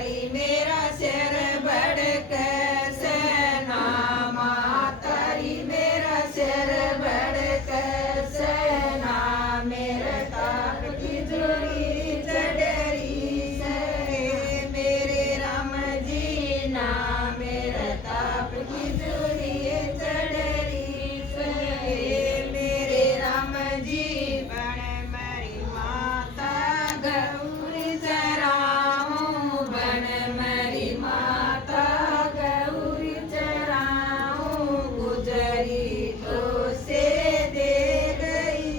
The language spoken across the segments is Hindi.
तारी मेरा सिर भड़के सेना तारी मेरा सिर भड़के सेना मेरे ताप की जोड़ी चढ़री से मेरे राम जी ना मेरे ताप की जोड़ी चढ़री से मेरे राम जी बन मेरी माता गौरी चराऊं बन मेरी माता गौरी चराऊं गुजरी तो से दे गई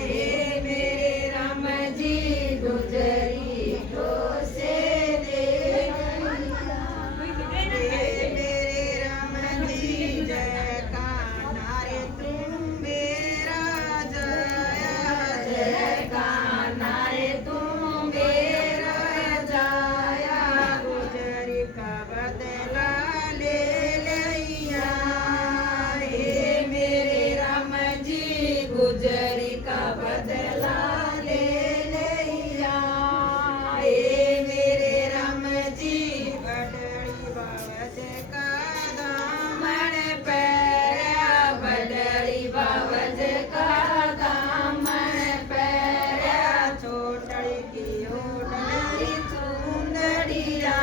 हे मेरे राम जी गुजरी तो से दे गई मेरे राम जी जय कान्हा रे तुम मेरा जाया जय कान्हा रे तुम मेरा जाया गुजरी का बदला ले लिया हे मेरे राम जी गुजरी का बदला ले लिया हे मेरे राम जी बदली बावज का दामन पैरा बदली बावज का दामन पैरा छोटड़ी की ओढ़नी चुंदड़िया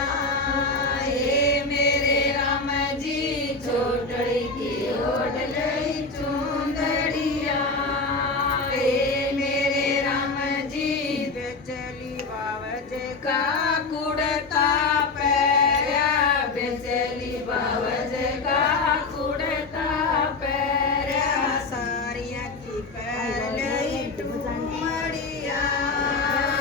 हे मेरे राम जी छोटड़ी की ओढ़नी चुंदड़िया हे मेरे राम जी बेचली बावज का कुड़ता पैरा बेचली बावज का कुड़ता पैरा सारिया की पहले टुमड़िया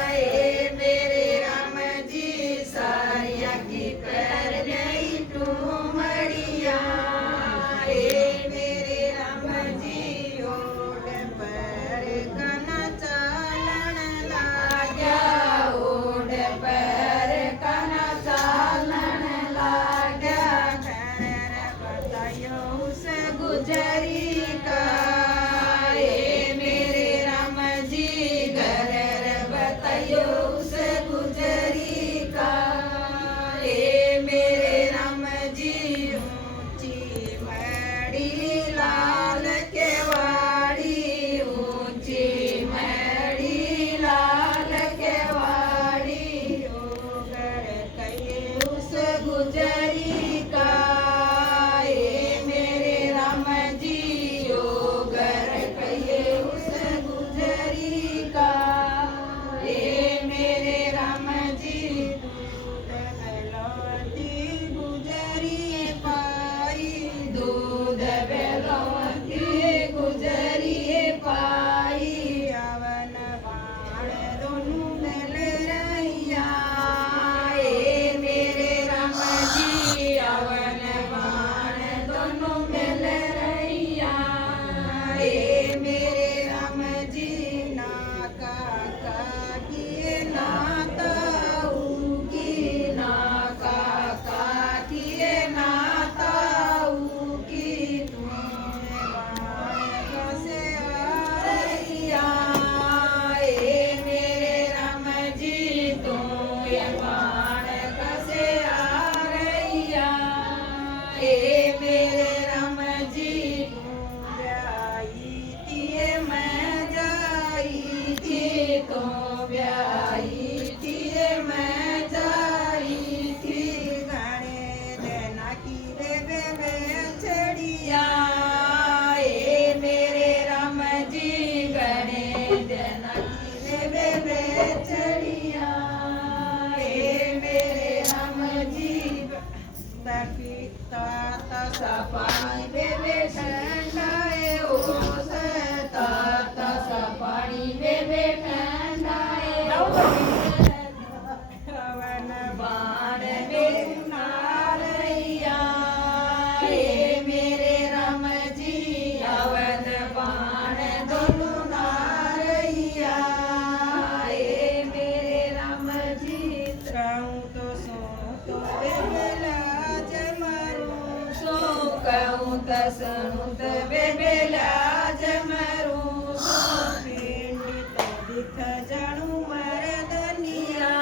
हे मेरे राम जी सारिया की पहले टुमड़िया हे मेरे राम जी ओढ़ पर कना चालन लाग्या ओढ़ पर कना चालन लाग्या घर बतायो उस गुजरी का हे मेरे राम जी घर बतायो उस गुजरी का हे मेरे राम जी ऊंची मड़ी लाल के वाड़ी ऊंची मड़ी लाल के वाड़ी ओ घर कहिए उस गुजरी का हे मेरे राम जी ओ घर कहिए उस गुजरी का हे मेरे राम जी दूध बेलवती गुजरी पाई दूध बेलवती गुजरी पाई अवन बाण दोनों मिल रैया हे मेरे राम जी अवन बाण दोनों मिल रैया हे मेरे राम जी नाका काकी नाता की नाका काकी नाता की तुम्हें बाण कसे आ रैया हे मेरे राम जी तुम्हें बाण कसे आ रैया हे मेरे राम जी तुम ब्याई थी मैं जाई थी तो ब्याई थी मैं जाई थी घने देना की रे बेचड़िया हे मेरे राम जी घने देना की रे बेचड़िया हे मेरे राम जी ताकी ताता सपानी बेबे ठंडाए ओ ताता सपानी बेबे ठंडाए हवन बाण में नारैया हे मेरे राम जी हवन बाण दोनों नारैया हे मेरे राम जी त्राऊं तो सुनो तो बेला जमरू सो कहूँ तसनु तबे बेला जमरू सो पिंडी तो दिख जाणू मर दनिया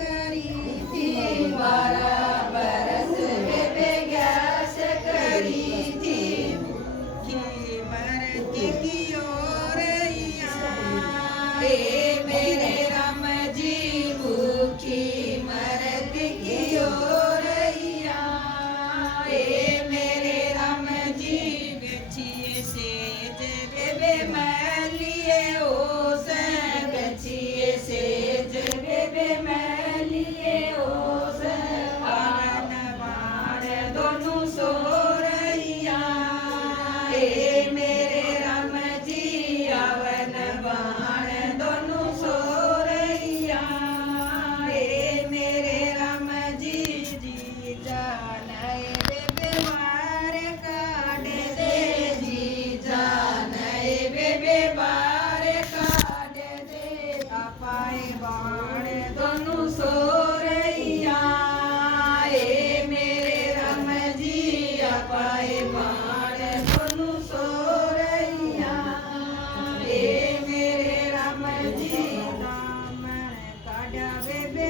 करी थी 12 बरस बेबे गैस करी थी भूखी मरती की ओरैया ए मेरे राम जी भूखी मरत की ओरैया ए मेरे राम जी गछिए सेज बेबे मैं लिए ओस बचिए सेज बेबे मैं लिए ओस आन बाण दोनों सोरैया ए मेरे राम जी आवन बाण दोनों सोरैया ए मेरे राम जी जी जाने बेबे मार काट दे जी जाने बेबे बार काट दे पाए बाण दोनों सोरैया ए मेरे राम जी पाए बाण दोनों सोरैया ए मेरे राम जी नाम काढ़ा बेबे